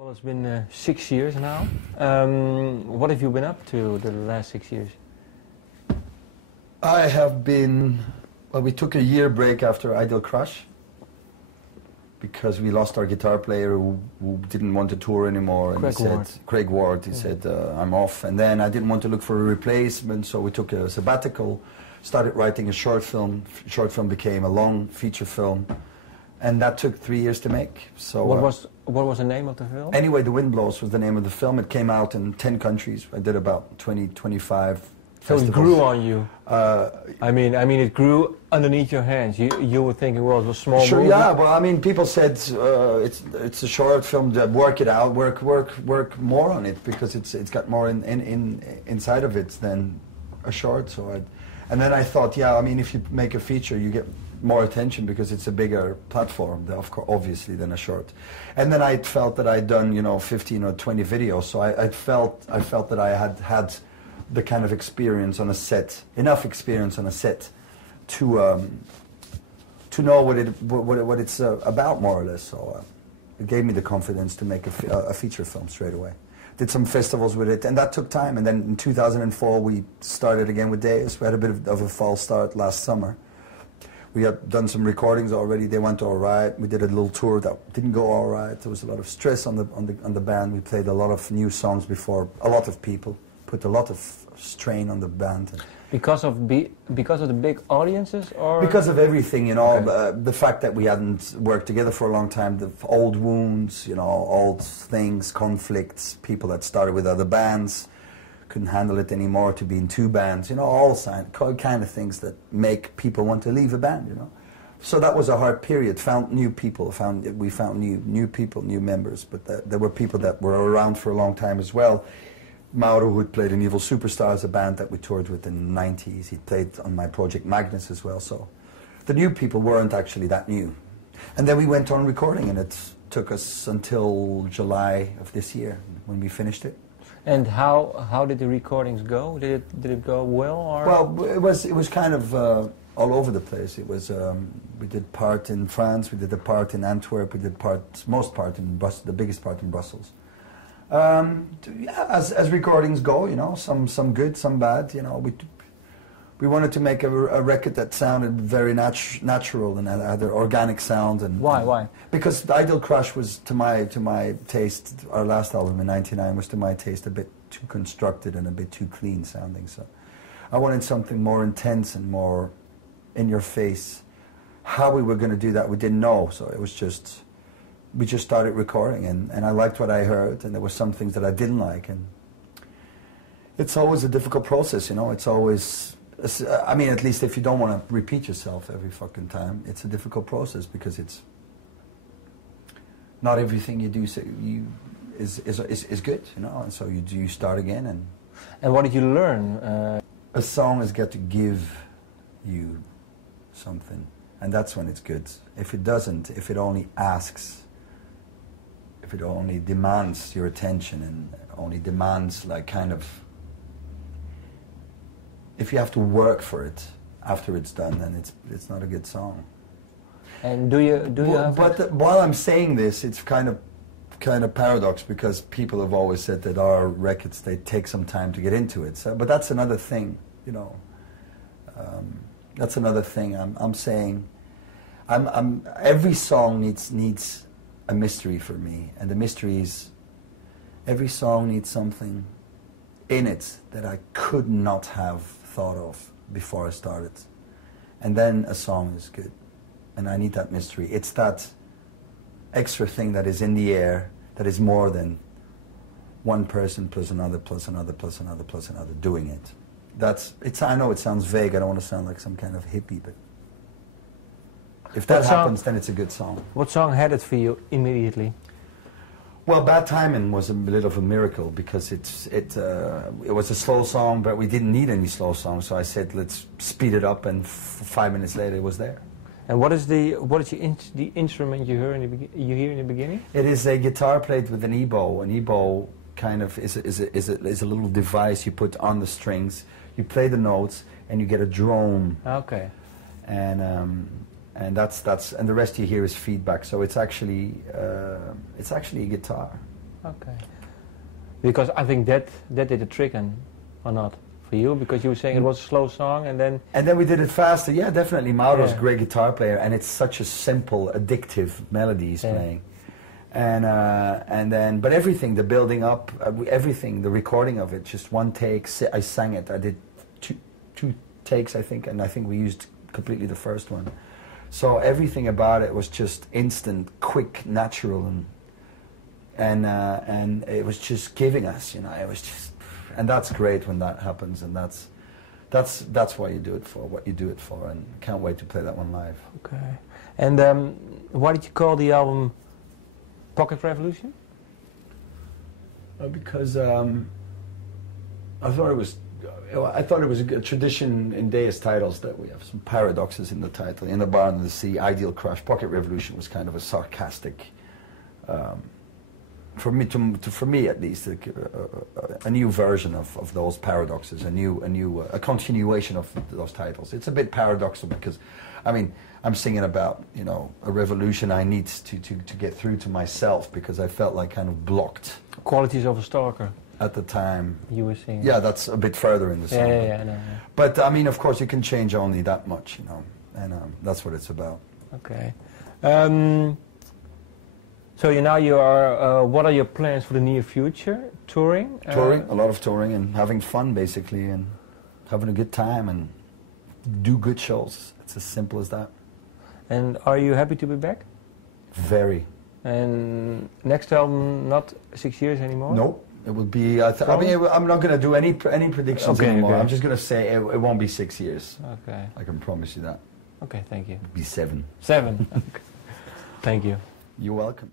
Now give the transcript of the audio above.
Well, it's been 6 years now. What have you been up to the last 6 years? I have been, well, we took a year break after Ideal Crush because we lost our guitar player who didn't want to tour anymore. And Craig Ward, he said, I'm off. And then I didn't want to look for a replacement, so we took a sabbatical, started writing a short film. Short film became a long feature film. And that took 3 years to make. So what was the name of the film? Anyway, The Wind Blows was the name of the film. It came out in 10 countries. I did about 20, 25 So festivals. it grew on you. I mean, it grew underneath your hands. You were thinking, well, it was a small Sure, movie. yeah. Well, I mean, people said it's a short film. Work it out. Work more on it because it's got more inside of it than a short. And then I thought, yeah. I mean, if you make a feature, you get more attention because it's a bigger platform, obviously, than a short. And then I felt that I'd done, 15 or 20 videos, so I felt that I had the kind of experience on a set, enough experience on a set, to know what it's about, more or less. So it gave me the confidence to make a feature film straight away. Did some festivals with it, and that took time. And then in 2004 we started again with dEUS. We had a bit of a false start last summer. We had done some recordings already. They went all right. We did a little tour that didn't go all right. There was a lot of stress on the band. We played a lot of new songs before. A lot of people put a lot of strain on the band. Because of the big audiences, or because of everything, Okay. The fact that we hadn't worked together for a long time, the old wounds, old things, conflicts, people that started with other bands. Couldn't handle it anymore to be in two bands, all kind of things that make people want to leave a band, So that was a hard period. Found new people, we found new people, new members, but there were people that were around for a long time as well. Mauro, who had played in Evil Superstars, a band that we toured with in the 90s, he played on my project Magnus as well, so the new people weren't actually that new. And then we went on recording, and it took us until July of this year when we finished it. And how did the recordings go? Did it go well, or? Well, it was kind of all over the place. It was we did part in France, we did a part in Antwerp, we did most part in the biggest part in Brussels. Yeah, as recordings go, some good, some bad. We wanted to make a record that sounded very natural and had an organic sound. And Why? Because Ideal Crush was, to my taste, our last album in '99 was, to my taste, a bit too constructed and a bit too clean sounding. So I wanted something more intense and more in your face. How we were going to do that, we didn't know. So it was just, we just started recording, and I liked what I heard, and there were some things that I didn't like. And it's always a difficult process, It's always, I mean, at least if you don't want to repeat yourself every fucking time, it's a difficult process because it's not everything you do is good, and so you start again. And what did you learn? A song has got to give you something, and that's when it's good. If it doesn't, if it only asks, if it only demands your attention and only demands if you have to work for it after it's done, then it's not a good song. And do you have? But while I'm saying this, it's kind of paradox, because people have always said that our records, they take some time to get into it. So, but that's another thing, That's another thing. I'm saying, every song needs a mystery for me, and the mystery is every song needs something in it that I could not have thought of before I started, and then a song is good, and I need that mystery. It's that extra thing that is in the air, that is more than one person plus another plus another plus another plus another doing it. I know it sounds vague. I don't want to sound like some kind of hippie, but if that happens, then it's a good song. What song had it for you immediately? Well, Bad Timing was a bit of a miracle, because it was a slow song, but we didn't need any slow songs. So I said, let's speed it up, and 5 minutes later it was there. And what is the instrument you hear in the beginning? It is a guitar played with an ebow. An ebow kind of is a little device you put on the strings. You play the notes, and you get a drone. Okay. And that's and the rest you hear is feedback. So it's actually a guitar. Okay. Because I think that did the trick, or not for you, because you were saying it was a slow song, and then we did it faster. Yeah, definitely. Mauro's a Yeah. great guitar player, and it's such a simple, addictive melody he's playing. And then, but everything, the building up, everything, the recording of it, just one take. I sang it. I did two takes, I think, and I think we used completely the first one. So everything about it was just instant, quick, natural, and it was just giving us, you know, it was just, and that's great when that happens, and that's why you do it for, what you do it for, and can't wait to play that one live. okay. And why did you call the album Pocket Revolution? Because I thought it was a good tradition in dEUS titles that we have some paradoxes in the title. In the Barn and the Sea, Ideal Crush, Pocket Revolution was kind of a sarcastic, for me at least, a new version of those paradoxes, a continuation of those titles. It's a bit paradoxical because, I mean, I'm singing about, you know, a revolution I need to get through to myself because I felt like kind of blocked. Qualities of a Stalker. At the time. You were singing. Yeah, that's a bit further in the song. Yeah, I know. But I mean, of course, you can change only that much, you know, and that's what it's about. Okay. So you are. What are your plans for the near future? Touring. Touring, a lot of touring, and having fun basically, and having a good time, and do good shows. It's as simple as that. And are you happy to be back? Very. And next album, not 6 years anymore? Nope. It will be. I mean, I'm not going to do any predictions anymore. Okay. I'm just going to say it won't be 6 years. Okay. I can promise you that. Okay, thank you. It'll be 7. 7. Okay. Thank you. You're welcome.